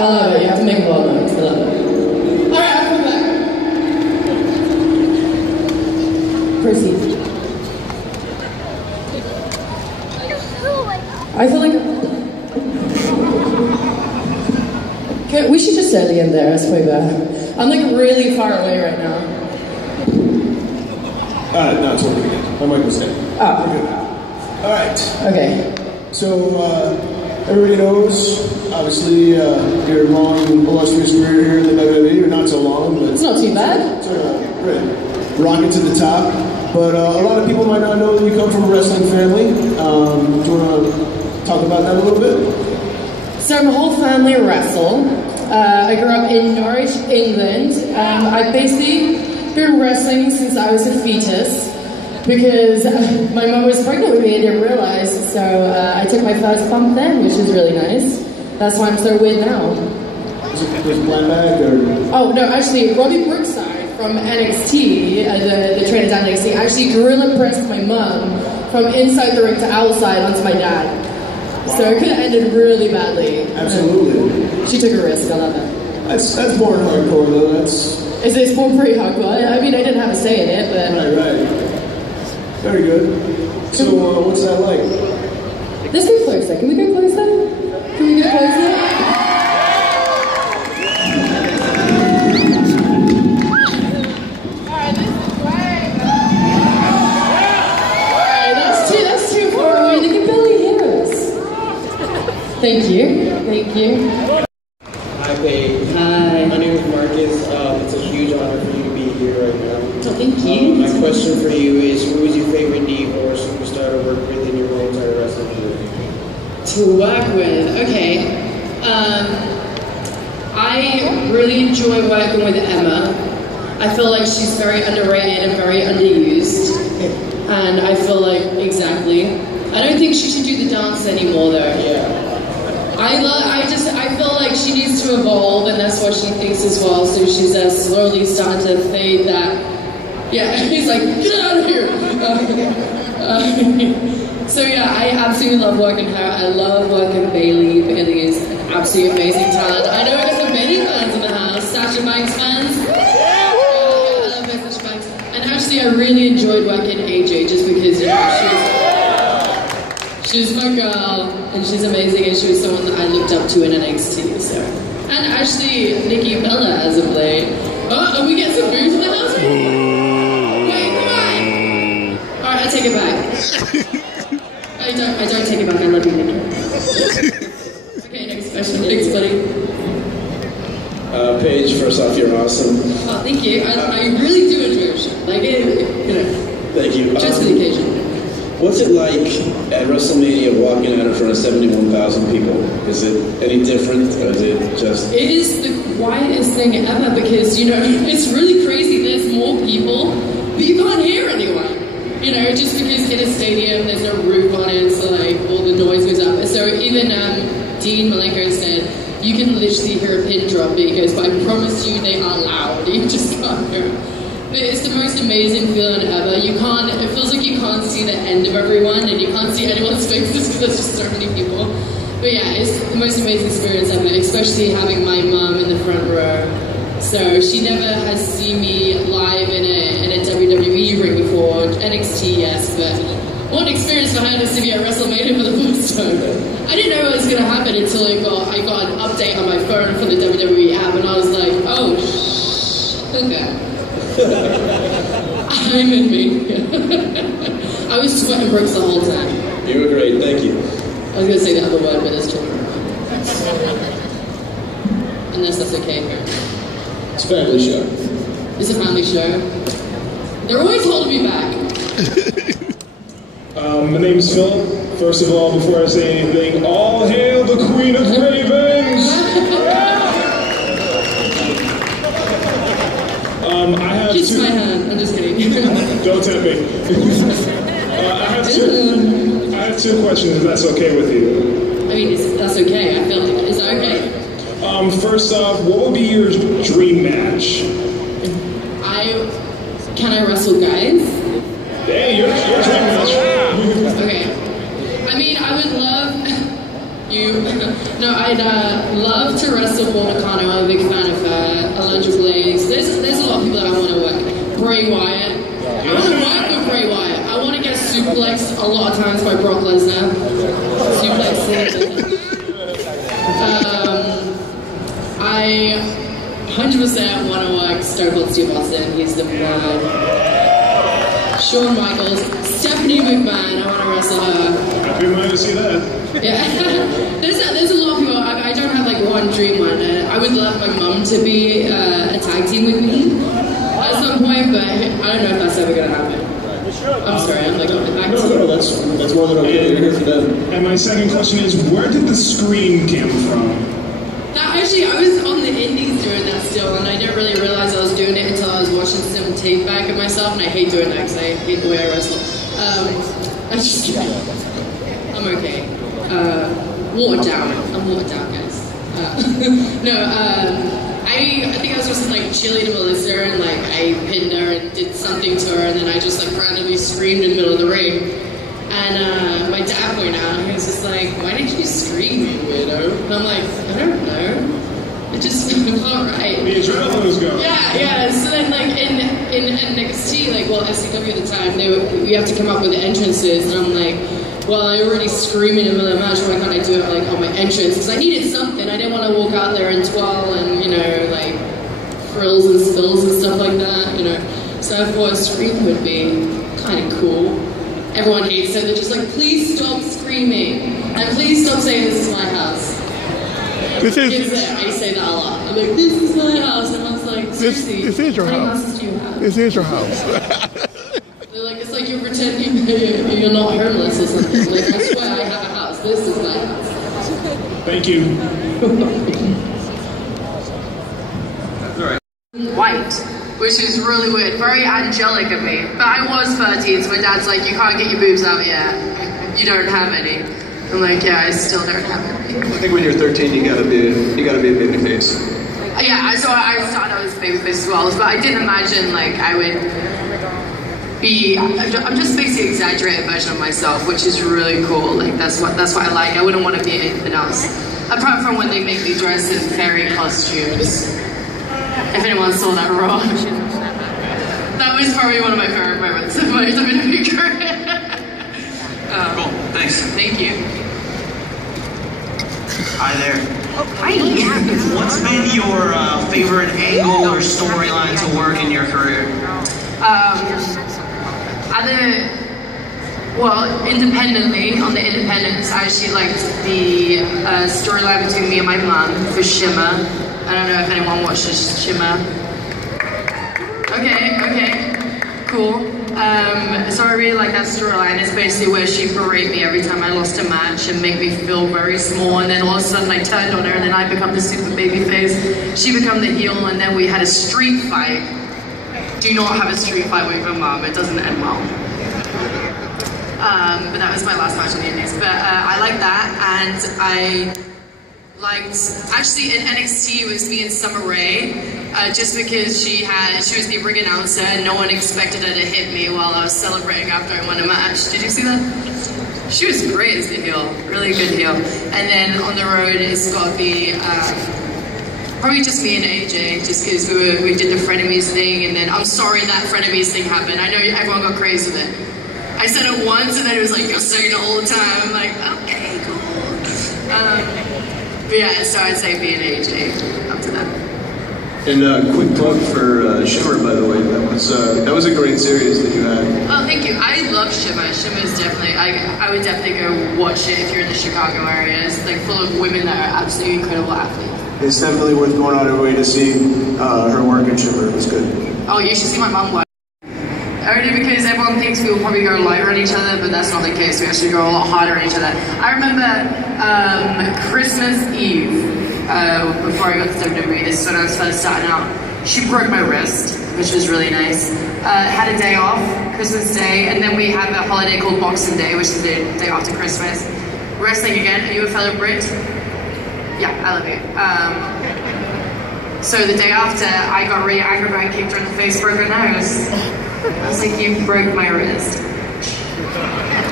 love it. You have to make a ball noise. I love it. Alright, I'll come back. Proceed. I feel like... Okay, we should just stay at the end there. That's way better. I'm like really far away right now. No, it's working again. My mic was dead. Oh. We're good. Alright. Okay. So, everybody knows, obviously, your long, illustrious career here in the WWE, or not so long, but... It's not too bad. Sort of, rocket to the top. But a lot of people might not know that you come from a wrestling family. Do you want to talk about that a little bit? So my whole family wrestle. I grew up in Norwich, England. I've basically been wrestling since I was a fetus because my mom was pregnant with me and didn't realize. So I took my first bump then, which is really nice. That's why I'm so weird now. Was it plan back or? Oh no, actually, Robbie Brookside from NXT, the trainer down NXT, actually gorilla pressed my mum from inside the ring to outside onto my dad. Wow. So it could have ended really badly. Absolutely. She took a risk, I love that. That's more hardcore though, that's... It's more pretty hardcore. I mean, I didn't have a say in it, but... Right. Very good. So, what's that like? Let's go closer. Can we go closer? Can we go closer? Thank you. Thank you. Hi, Paige. Hi. My name is Marcus. It's a huge honor for you to be here right now. Oh, thank you. My question for you is, who is your favorite diva or superstar to work with in your whole entire wrestling career? To work with? Okay. I really enjoy working with Emma. I feel like she's very underrated and very underused. And I feel like, exactly. I don't think she should do the dance anymore, though. Yeah. I feel like she needs to evolve, and that's what she thinks as well. So she's slowly starting to fade that. Yeah, he's like, get out of here. So yeah, I absolutely love working her. I love working Bailey. Bailey is an absolutely amazing talent. I know there's some many fans in the house. Sasha Banks fans. I love Sasha Banks. And actually, I really enjoyed working AJ just because she's my girl, and she's amazing, and she was someone that I looked up to in NXT, so. And actually, Nikki Bella as of late. Oh, and we get some boos in the house? Wait, come on! Alright, I take it back. I don't take it back, I love you, Nikki. Okay, next question. Thanks, buddy. Paige, first off, you're awesome. Oh, thank you. I really do enjoy your show. Like, you know. Thank you. Just for the occasion. What's it like at WrestleMania walking out in front of 71,000 people? Is it any different, or is it just... It is the quietest thing ever because, you know, it's really crazy. There's more people, but you can't hear anyone. You know, just because in a stadium there's no roof on it, so like all the noise goes up. So even Dean Malenko said, you can literally hear a pin drop, because but I promise you they are loud. You just can't hear it. But it's the most amazing feeling ever. It feels like you can't see the end of everyone, and you can't see anyone's faces because there's just so many people. But yeah, it's the most amazing experience ever, especially having my mum in the front row. So she never has seen me live in a WWE ring before, NXT, yes, but what an experience for her just to be at WrestleMania for the first time. I didn't know what was going to happen until I got an update on my phone from the WWE app, and I was like, oh, okay. I'm in me. I was sweating bricks the whole time. You were great, thank you. I was going to say the other word, but it's children. Unless that's okay here. It's a family show. It's a family show. They're always holding me back. My name's Philip. First of all, before I say anything, all hail the Queen of Ravens! I have Kiss my hand. I'm just kidding. Don't tempt me. I have two questions, if that's okay with you. I mean, that's okay. I feel like is that okay? First off, what would be your dream match? Can I wrestle guys? Hey, your dream match. Okay. I mean, I would love you. No, I'd love to wrestle Volker. I'm a big fan of Alundra Blaze. There's a lot of people that I want to work. Bray Wyatt. I want to work with Bray Wyatt. I want to get suplexed a lot of times by Brock Lesnar. Suplex. I 100% want to work Stone Cold Steve Austin. He's the man. Shawn Michaels, Stephanie McMahon. I want to wrestle her. Happy to see that. Yeah, there's a lot of people. I don't have like one dream one. I would love my mum to be a tag team with me at some point, but I don't know if that's ever gonna happen. I'm sorry, I'm like on the back. No, that's more than okay. You're here for them. And my second question is, where did the scream come from? Actually, I was on the indies doing that still, and I didn't really realize I was doing it until I was watching some tape back of myself, and I hate doing that because I hate the way I wrestle. I'm just kidding. I'm okay. Watered down. I'm watered down, guys. I think I was just like chilling to Mellisa, and like I pinned her and did something to her, and then I just like randomly screamed in the middle of the ring. And my dad pointed out, he was just like, "Why did you scream, you weirdo?" And I'm like, "I don't know. It just felt right." The adrenaline was going. Yeah. So then, like in NXT, like SCW at the time, we have to come up with the entrances, and I'm like, well, I already screaming in the middle of the match. Why can't I do it like on my entrance? Because I needed something. I didn't want to walk out there and twirl and like frills and spills and stuff like that. So I thought a scream would be kind of cool. Everyone hates it. They're just like, please stop screaming and please stop saying this is my house. I say that a lot. I'm like, this is my house, and I was like, seriously, this is your how many house. houses do you have? This is your house. They're like, it's like you're pretending you're not homeless or something. Like, I swear I have a house. This is my house. Thank you. That's all right. White, which is really weird. Very angelic of me. But I was 13, so my dad's like, you can't get your boobs out yet. You don't have any. I'm like, yeah, I still don't have any. I think when you're 13, you gotta be a baby face. Yeah, so I started out as a baby face as well. But I didn't imagine like I would be. I'm just basically an exaggerated version of myself, which is really cool. Like that's what I like. I wouldn't want to be anything else, apart from when they make me dress in fairy costumes. If anyone saw that Raw, that was probably one of my favorite moments of my WWE career. Cool. Thanks. Thank you. Hi there. Oh, hi. What's been your favorite angle or storyline to work in your career? Independently, on the independents, I actually liked the storyline between me and my mom for Shimmer. I don't know if anyone watches Shimmer. Okay, cool. So I really like that storyline. It's basically where she berate me every time I lost a match and make me feel very small, and then all of a sudden I turned on her and then I become the super baby face. She become the heel, and then we had a street fight. Do not have a street fight with your mom, it doesn't end well. But that was my last match in the Indies. But I like that, and I liked, actually in NXT it was me and Summer Rae, just because she was the ring announcer and no one expected her to hit me while I was celebrating after I won a match. Did you see that? She was great as the heel, really good heel. And then on the road it's got to be probably just me and AJ, just because we did the frenemies thing, and then I'm sorry that frenemies thing happened. I know everyone got crazy with it. I said it once and then it was like, you're saying it all the time. I'm like, okay, cool. But yeah, so I'd say B and AJ up to that. And quick plug for Shimmer, by the way. That was a great series that you had. Oh, thank you. I love Shimmer. Shimmer is definitely, I would definitely go watch it if you're in the Chicago area. It's like full of women that are absolutely incredible athletes. It's definitely worth going out of your way to see her work in Shimmer. It was good. Oh, you should see my mom work. Only because everyone thinks we will probably go lighter on each other, but that's not the case. We actually go a lot harder on each other. I remember Christmas Eve, before I got to WWE, this is when I was first starting out. She broke my wrist, which was really nice. Had a day off, Christmas Day, and then we have a holiday called Boxing Day, which is the day after Christmas. Wrestling again. Are you a fellow Brit? Yeah, I love you. So the day after, I got really angry, I kicked her in the face, broke her nose. I was like, you broke my wrist.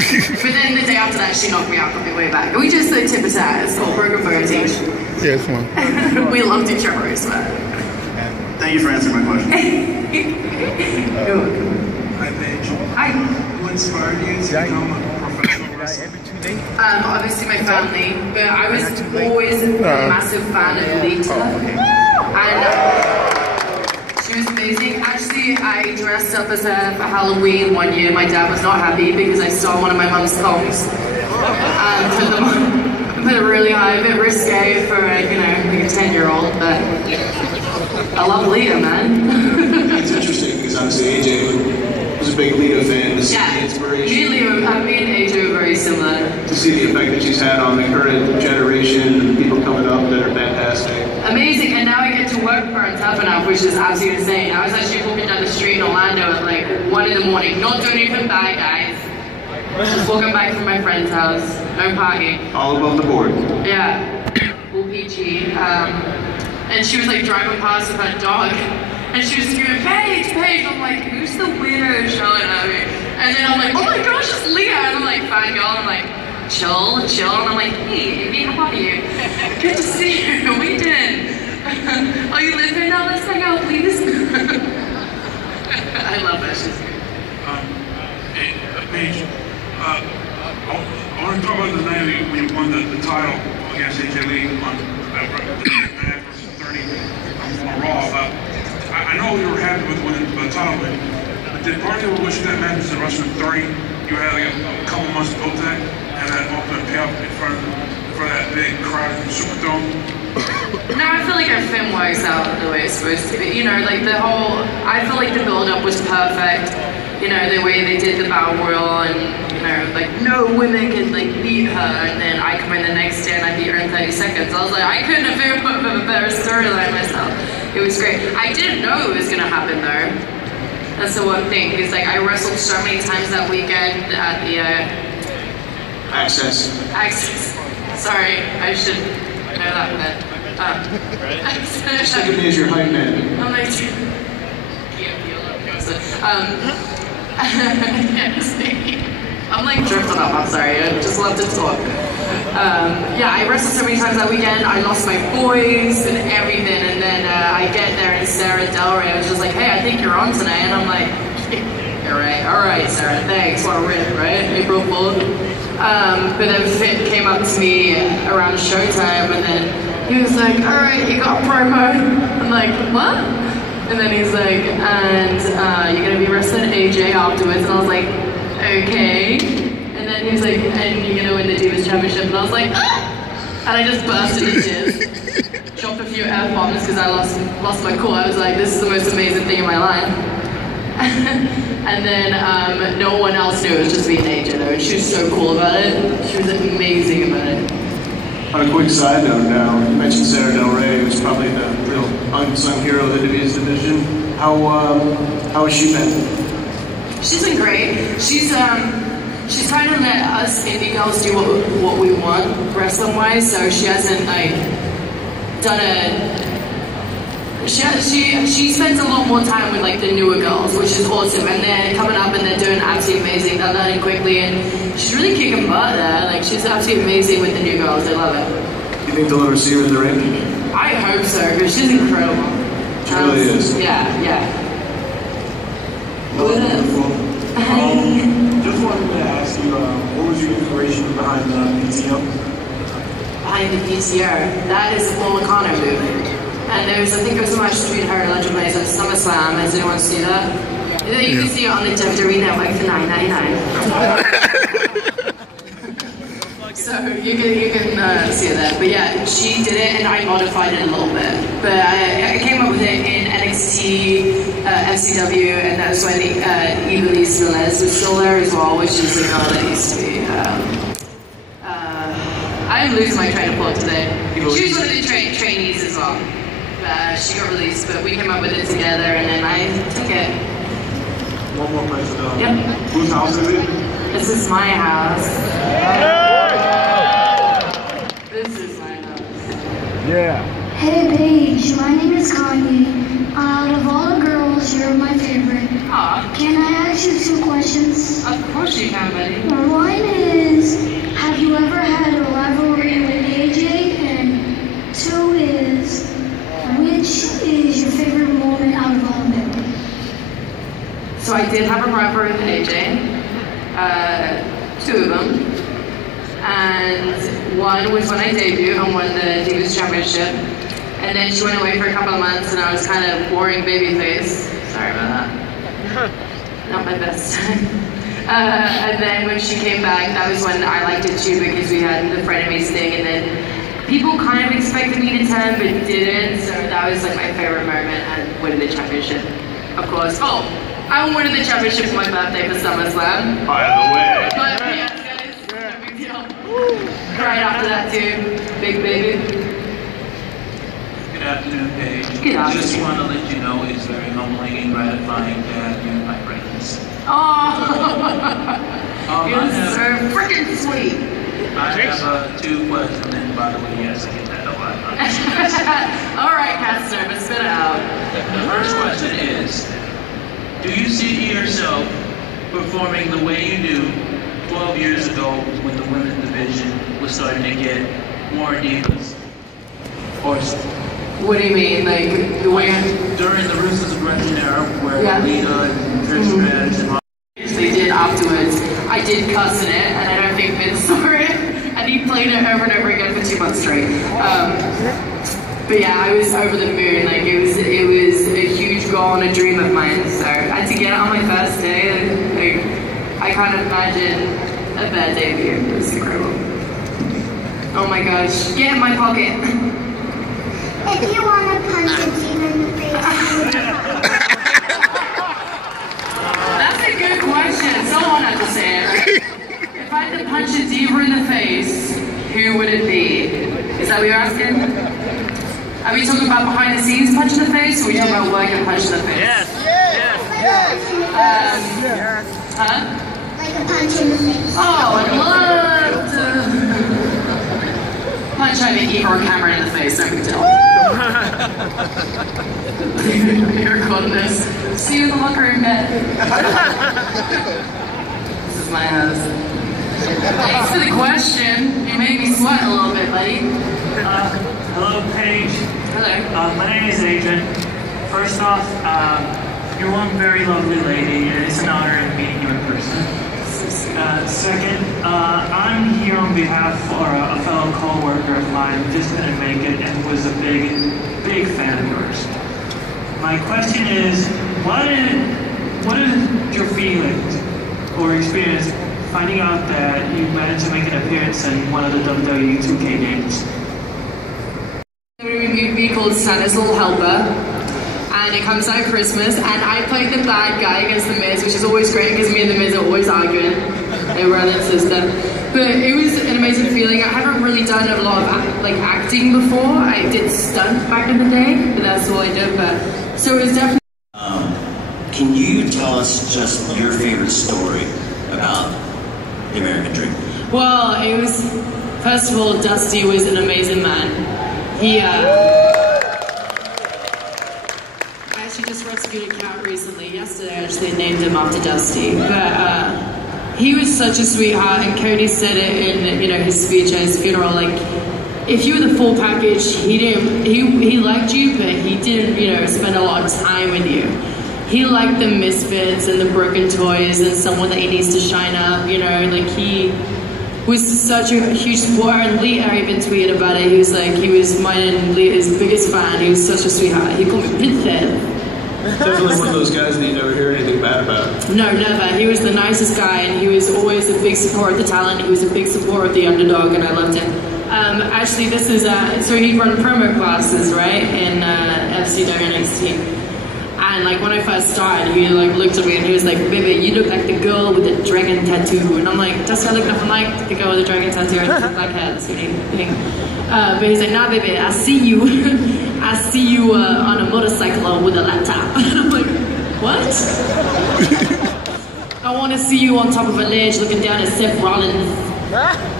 But then the day after that, she knocked me out on my way back. We just like tip of tat. It's called broken bones each. Yeah, it's fun. We loved each other, I swear. Thank you for answering my question. You're welcome. Hi, Paige. Hi. What inspired you to become a professional wrestler? Obviously my family, but I was always a massive fan of Lita. And she was amazing. Actually, I dressed up as her for Halloween one year. My dad was not happy because I stole one of my mum's thongs and put them on. Put it really high, a bit risque for like a 10-year-old, but I love Lita, man. It's interesting because obviously AJ was a big Lita fan. To see the inspiration. Me and AJ are very similar. To see the effect that she's had on the current generation and people coming up that are fantastic. Amazing, and now I get to work for her Tough Enough, which is absolutely insane. I was actually walking down the street in Orlando at like 1 in the morning, not doing anything bad, guys. Just walking back from my friend's house, no partying. All above the board. Yeah, all peachy. And she was like driving past with her dog, and she was screaming, Paige, Paige! I'm like, who's the weirdo showing at me? And then I'm like, oh my gosh, it's Leah! And I'm like, fangirl, and I'm like, chill. And I'm like, hey, Amy, how are you? Good to see you. What are you doing? Oh, you live here now? Let's hang out, please. I love that. She's good. Hey, Paige, I want to talk about the night when you won the title against AJ Lee on versus 30 on Raw. I know you were happy with winning the title, but did part of you wish that match was at WrestleMania 30? You had like a couple months to build that, and that ultimate payoff in front of that big crowd in the Superdome. No, I feel like our film works out the way it's supposed to be. Like the whole, I feel like the build-up was perfect. The way they did the Battle Royal and, like no women can like beat her, and then I come in the next day and I beat her in 30 seconds. I was like, I couldn't have figured out a better storyline myself. It was great. I didn't know it was gonna happen though. That's the one thing, because like I wrestled so many times that weekend at the Access. Sorry, I should know that then. Second is your hype man. I'm like, I'm like drifting up, I'm sorry, I just love to talk. Yeah, I wrestled so many times that weekend, I lost my voice and everything, and then I get there and Sarah Del Rey was just like, hey, I think you're on tonight, and I'm like, alright Sarah, thanks, what a rip, right? April Fool. But then Fit came up to me around showtime, and then he was like, alright, you got a promo. I'm like, what? And then he's like, and you're gonna be wrestling AJ afterwards, and I was like, okay. And then he was like, and you're gonna win the Divas Championship, and I was like, ah! And I just burst into tears. Dropped a few F-bombs because I lost my cool. I was like, this is the most amazing thing in my life. And then no one else knew, it was just me and AJ though, and she was so cool about it. She was amazing about it. On a quick side note now, you mentioned Sarah Del Rey, who's probably the real unsung hero of the Divas division. How has she been? She's been great. She's trying to let us indie girls do what we want wrestling-wise, so she hasn't like done she spends a lot more time with like the newer girls, which is awesome, and they're coming up and they're doing absolutely amazing. They're learning quickly, and she's really kicking butt there. Like she's absolutely amazing with the new girls. I love it. You think they'll ever see her in the ring? I hope so, because she's incredible. She really is. Yeah. Just wanted to ask you, what was your inspiration behind the PTO? Behind the PTO? That is the Paul Lacano movement. And I think there was a match between her and Legend Blaze at SummerSlam. Has anyone seen that? You can see it on the WWE Network for $9.99. So you can see it there. But yeah, she did it and I modified it a little bit. But I came up with it in NXT, FCW, and that's when Ivelisse Velez was still there as well, which is the girl that used to be. I'm losing my train of thought today. She was one of the trainees as well. She got released, but we came up with it together, and then I took it. One more question. Yep. Whose house is it? This is my house. This is my house. Yeah. Hey Paige, my name is Kanye. Out of all the girls, you're my favorite. Aw. Can I ask you 2 questions? Of course you can, buddy. One is, have you ever had a rivalry with AJ? And 2 is, which is your favorite moment out of all of them? So I did have a rivalry with AJ. 2 of them. And one was when I debuted and won the Divas Championship. And then she went away for a couple of months and I was kind of boring babyface. Sorry about that. Not my best time. And then when she came back, that was when I liked it too because we had the frenemies thing and then people kind of expected me to turn but didn't. So that was like my favorite moment and winning the championship. Of course. Oh, I won the championship for my birthday for SummerSlam. By the way. But yes, guys, no big deal. Right after that too, big baby. Good afternoon, Paige. Good afternoon. Just want to let you know it's very humbling and gratifying that you're my friends. Oh, you're so freaking sweet. I have 2 questions, and by the way, yes, I get that a lot. All right, Caster, spit it out. The first question is, do you see yourself performing the way you do 12 years ago when the women's division was starting to get more divas? Or what do you mean, like the way? During the Ruthless Aggression era, where Lita and Trish Stratus and they did afterwards. I did cuss in it, and I don't think Vince saw it, and he played it over and over again for 2 months straight. But yeah, I was over the moon. Like it was a huge goal and a dream of mine. So I had to get it on my first day. Like, I can't imagine a bad debut. It was incredible. Oh my gosh, get in my pocket. If you want to punch a demon in the face. That's a good question. Someone had to say it. If I had to punch a diva in the face, who would it be? Is that what you're asking? Are we talking about behind the scenes punch in the face, or are we talking about working punch in the face? Yes. Yes. Huh? Like a punch in the face. Oh, I'd love to punch either Eva or Cameron in the face, no big deal. You're recording this. See you in the locker room, Matt. This is my house. Thanks for the question. You made me sweat a little bit, buddy. Hello, Paige. Hello. My name is Adrian. First off, you're one very lovely lady, and it's an honor meeting you in person. Second, I'm here on behalf for a fellow co-worker of mine who just didn't make it and was a big fan of yours. My question is, what is your feelings or experience finding out that you managed to make an appearance in one of the WWE 2K games? A movie called Santa's Little Helper, and it comes out at Christmas, and I played the bad guy against The Miz, which is always great because me and The Miz are always arguing. They're brother and sister. But it was an amazing feeling. I haven't really done a lot of acting before. I did stunt back in the day, but that's all I did. But so it was definitely. Can you tell us just your favorite story about the American Dream? Well, it was, first of all, Dusty was an amazing man. He, I actually just rescued a cat recently. Yesterday, I actually named him after Dusty. But he was such a sweetheart, and Cody said it in his speech at his funeral. Like, if you were the full package, he liked you, but he didn't spend a lot of time with you. He liked the misfits and the broken toys and someone that he needs to shine up. Like he was such a huge supporter, and Lita even tweeted about it. He was mine and Lita's biggest fan. He was such a sweetheart. He called me Princess. Definitely one of those guys that you never hear anything bad about. No, never. He was the nicest guy, and he was always a big supporter of the talent. He was a big supporter of the underdog, and I loved him. Actually, this is so he'd run promo classes, right, in FCW NXT. And like when I first started, he looked at me and he was like, "Baby, you look like the girl with the dragon tattoo." And I'm like, "Does I look nothing like the girl with the dragon tattoo? I just look like her." That's the only thing. But he's like, "Nah, baby, I see you. I see you on a motorcycle with a laptop." And I'm like, "What?" "I want to see you on top of a ledge looking down at Seth Rollins."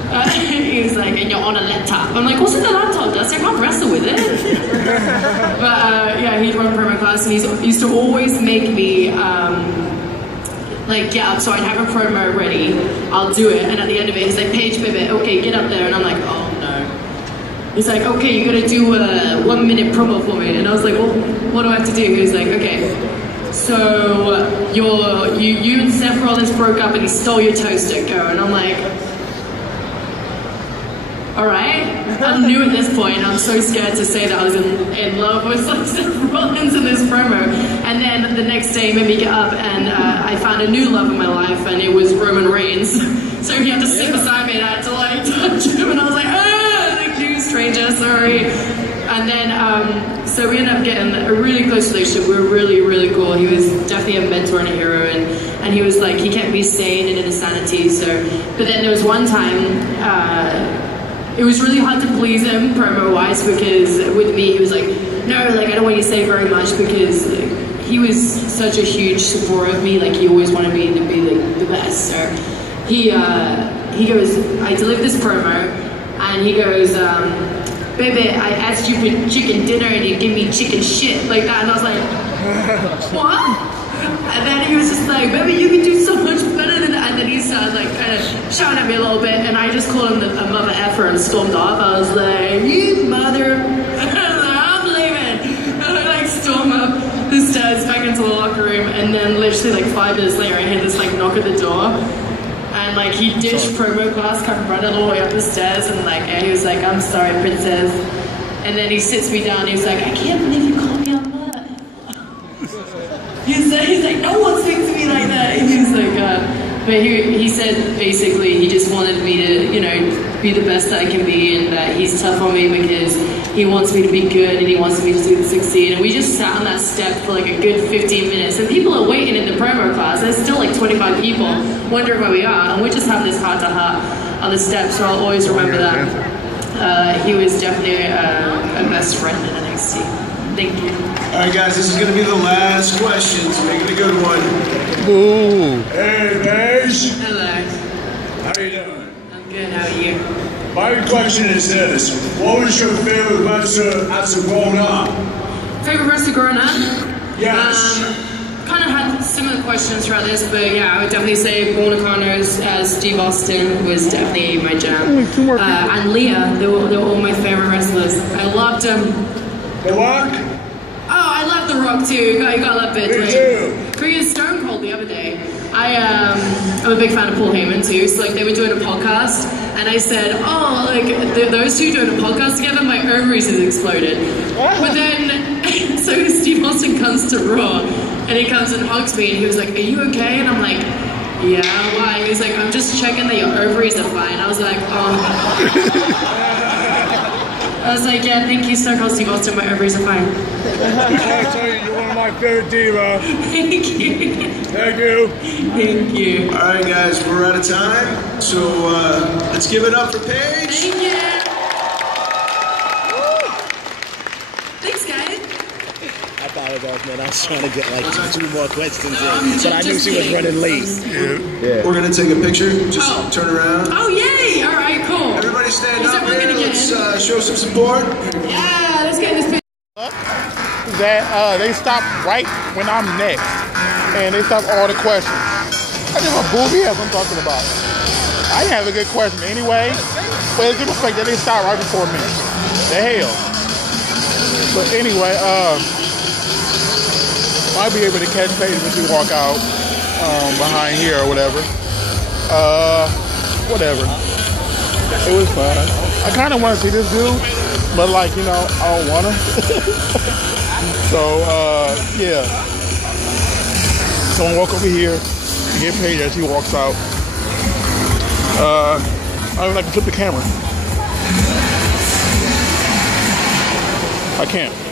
He was like, and you're on a laptop. I'm like, what's in the laptop, Dusty? I can't wrestle with it. But yeah, he'd run promo class, and he used to always make me like get up. So I'd have a promo ready, I'll do it, and at the end of it, he's like, Paige, baby, okay, get up there. And I'm like, oh no. He's like, okay, you gotta do a 1 minute promo for me. And I was like, well, what do I have to do? He was like, okay. So you and Seth Rollins broke up and he stole your toaster, go. And I'm like, all right. I'm new at this point. I'm so scared to say that I was in love with Seth Rollins in this promo. And then the next day he made me get up and I found a new love in my life, and it was Roman Reigns. So he had to sit beside me and I had to like touch him, and I was like, thank you, stranger, sorry. And then, so we ended up getting a really close relationship. We were really, really cool. He was definitely a mentor and a hero, and he was like, he kept me sane and in his sanity. So, but then there was one time, it was really hard to please him promo-wise, because with me, he was like, no, like, I don't want you to say very much, because he was such a huge supporter of me. Like, he always wanted me to be like the best. So he goes, I delivered this promo, and he goes, baby, I asked you for chicken dinner and you give me chicken shit, like that. And I was like, what? And then he was just like, baby, you can do so much better than that. And then he started like kind of shouting at me a little bit, and I just called him a mother effer and stormed off. I was like, you mother, I'm leaving. And I like storm up the stairs back into the locker room, and then literally like 5 minutes later, I heard this like knock at the door. And like he ditched promo class, come running all the way up the stairs, and like he was like, I'm sorry, princess. And then he sits me down and he's like, I can't believe you called me a mother. He's like, no one speaks to me like that. And he's like, but he said basically he just wanted me to, you know, be the best that I can be, and that he's tough on me because he wants me to be good and he wants me to succeed. And we just sat on that step for like a good 15 minutes, and people are waiting in the promo class. There's still like 25 people wondering where we are, and we just have this heart-to-heart on the steps. So I'll always remember that. He was definitely a best friend in NXT. Thank you. All right, guys, this is going to be the last question, so make it a good one. Ooh. Hey, Paige. Hello. How you doing? I'm good. How are you? My question is this: what was your favorite wrestler as a grown-up? Favorite wrestler growing up? Yes. Kind of had similar questions throughout this, but yeah, I would definitely say Born Carnos as Steve Austin was definitely my jam. And Leah, they were all my favorite wrestlers. I loved them. The Rock? Oh, I love The Rock too. You gotta love it. Me too. Korean Stone Cold the other day. I'm a big fan of Paul Heyman too. So like they were doing a podcast, and I said, oh, like those two doing a podcast together, my ovaries has exploded. But then, so Steve Austin comes to Raw, and he comes and hugs me, and he was like, are you okay? And I'm like, yeah, why? He was like, I'm just checking that your ovaries are fine. I was like, oh. I was like, yeah, thank you, Stone Cold Steve Austin, my ovaries are fine. I tell you, you're one of my favorite Diva. Thank you. Thank you. Thank you. All right, guys, we're out of time, so let's give it up for Paige. Thank you. Thanks, guys. I apologize, man. I was trying to get like 2 more questions in, but I knew she was running late. Yeah. We're gonna take a picture. Just turn around. Oh, yay! All right, cool. Everybody stand up here. Let's show some support. Yeah, let's get this picture. That they stopped right when I'm next, and they stopped all the questions. I just a booby ass I'm talking about. I didn't have a good question anyway, but it's good respect that they stopped right before me. The hell. But anyway, might be able to catch Paige when she walk out behind here or whatever. Whatever. It was fun. I kind of want to see this dude, but like, you know, I don't want to. So, yeah. Someone walk over here and get Paige as he walks out. I would like to flip the camera. I can't.